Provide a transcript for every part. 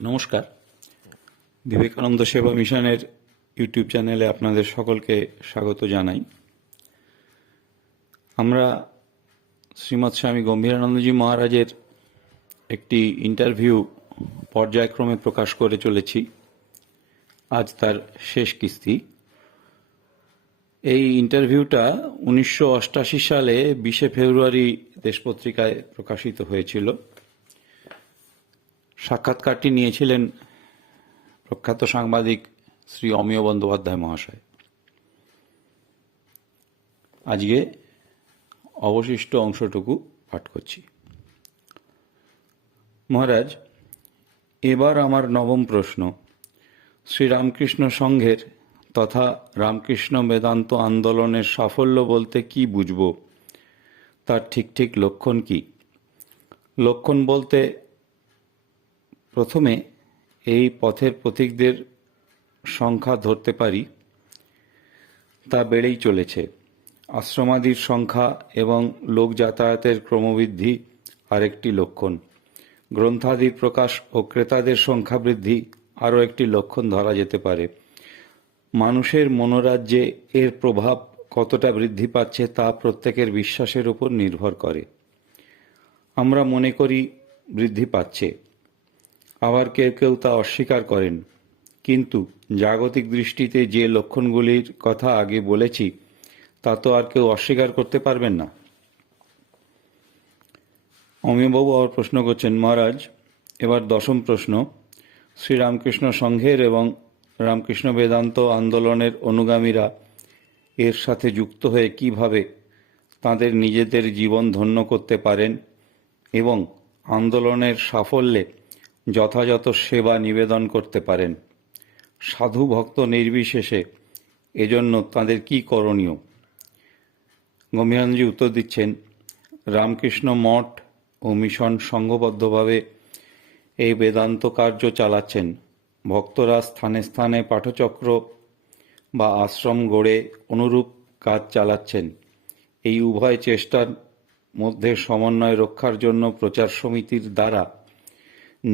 নমস্কার। বিবেকানন্দ সেবা মিশনের ইউটিউব চ্যানেলে আপনাদের সকলকে স্বাগত জানাই। আমরা শ্রীমৎ স্বামী গম্ভীরানন্দজি মহারাজের একটি ইন্টারভিউ পর্যায়ক্রমে প্রকাশ করে চলেছি। আজ তার শেষ কিস্তি। এই ইন্টারভিউটা উনিশশো সালে বিশে ফেব্রুয়ারি দেশপত্রিকায় প্রকাশিত হয়েছিল। সাক্ষাৎকারটি নিয়েছিলেন প্রখ্যাত সাংবাদিক শ্রী অমিয় বন্দ্যোপাধ্যায় মহাশয়। আজকে অবশিষ্ট অংশটুকু পাঠ করছি। মহারাজ, এবার আমার নবম প্রশ্ন। শ্রীরামকৃষ্ণ সংঘের তথা রামকৃষ্ণ বেদান্ত আন্দোলনের সাফল্য বলতে কি বুঝব? তার ঠিক ঠিক লক্ষণ কি? লক্ষণ বলতে প্রথমে এই পথের প্রতীকদের সংখ্যা ধরতে পারি, তা বেড়েই চলেছে। আশ্রমাদির সংখ্যা এবং লোক যাতায়াতের ক্রমবৃদ্ধি আরেকটি লক্ষণ। গ্রন্থাদির প্রকাশ ও ক্রেতাদের সংখ্যা বৃদ্ধি আরও একটি লক্ষণ ধরা যেতে পারে। মানুষের মনোরাজ্যে এর প্রভাব কতটা বৃদ্ধি পাচ্ছে তা প্রত্যেকের বিশ্বাসের উপর নির্ভর করে। আমরা মনে করি বৃদ্ধি পাচ্ছে। আবার কেউ কেউ তা অস্বীকার করেন। কিন্তু জাগতিক দৃষ্টিতে যে লক্ষণগুলির কথা আগে বলেছি, তা তো আর কেউ অস্বীকার করতে পারবেন না। অমিয়বাবু আবার প্রশ্ন করছেন, মহারাজ, এবার দশম প্রশ্ন। শ্রীরামকৃষ্ণ সংঘের এবং রামকৃষ্ণ বেদান্ত আন্দোলনের অনুগামীরা এর সাথে যুক্ত হয়ে কীভাবে তাদের নিজেদের জীবন ধন্য করতে পারেন এবং আন্দোলনের সাফল্যে যথাযথ সেবা নিবেদন করতে পারেন। সাধু ভক্ত নির্বিশেষে এজন্য তাদের কি করণীয়? গম্ভীরানন্দজি উত্তর দিচ্ছেন, রামকৃষ্ণ মঠ ও মিশন সংঘবদ্ধভাবে এই বেদান্ত কার্য চালাচ্ছেন। ভক্তরা স্থানে স্থানে পাঠচক্র বা আশ্রম গড়ে অনুরূপ কাজ চালাচ্ছেন। এই উভয় চেষ্টার মধ্যে সমন্বয় রক্ষার জন্য প্রচার সমিতির দ্বারা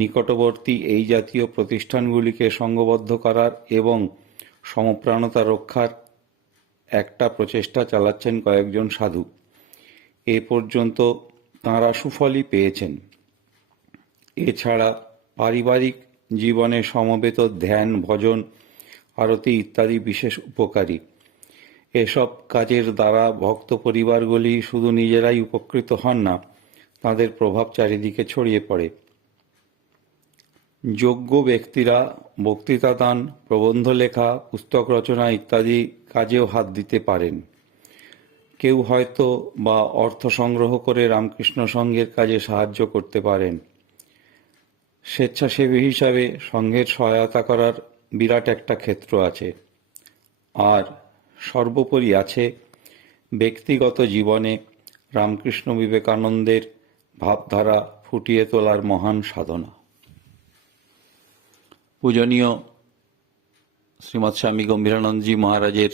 নিকটবর্তী এই জাতীয় প্রতিষ্ঠানগুলিকে সংঘবদ্ধ করার এবং সমপ্রাণতা রক্ষার একটা প্রচেষ্টা চালাচ্ছেন কয়েকজন সাধু। এ পর্যন্ত তাঁরা সুফলই পেয়েছেন। এছাড়া পারিবারিক জীবনে সমবেত ধ্যান, ভজন, আরতি ইত্যাদি বিশেষ উপকারী। এসব কাজের দ্বারা ভক্ত পরিবারগুলি শুধু নিজেরাই উপকৃত হন না, তাদের প্রভাব চারিদিকে ছড়িয়ে পড়ে। যোগ্য ব্যক্তিরা বক্তৃতা দান, প্রবন্ধ লেখা, পুস্তক রচনা ইত্যাদি কাজেও হাত দিতে পারেন। কেউ হয়তো বা অর্থ সংগ্রহ করে রামকৃষ্ণ সংঘের কাজে সাহায্য করতে পারেন। স্বেচ্ছাসেবী হিসাবে সংঘের সহায়তা করার বিরাট একটা ক্ষেত্র আছে। আর সর্বোপরি আছে ব্যক্তিগত জীবনে রামকৃষ্ণ বিবেকানন্দের ভাবধারা ফুটিয়ে তোলার মহান সাধনা। পূজনীয় শ্রীমৎ স্বামী গম্ভীরানন্দজি মহারাজের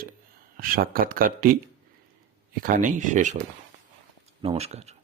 সাক্ষাৎকারটি এখানেই শেষ হল। নমস্কার।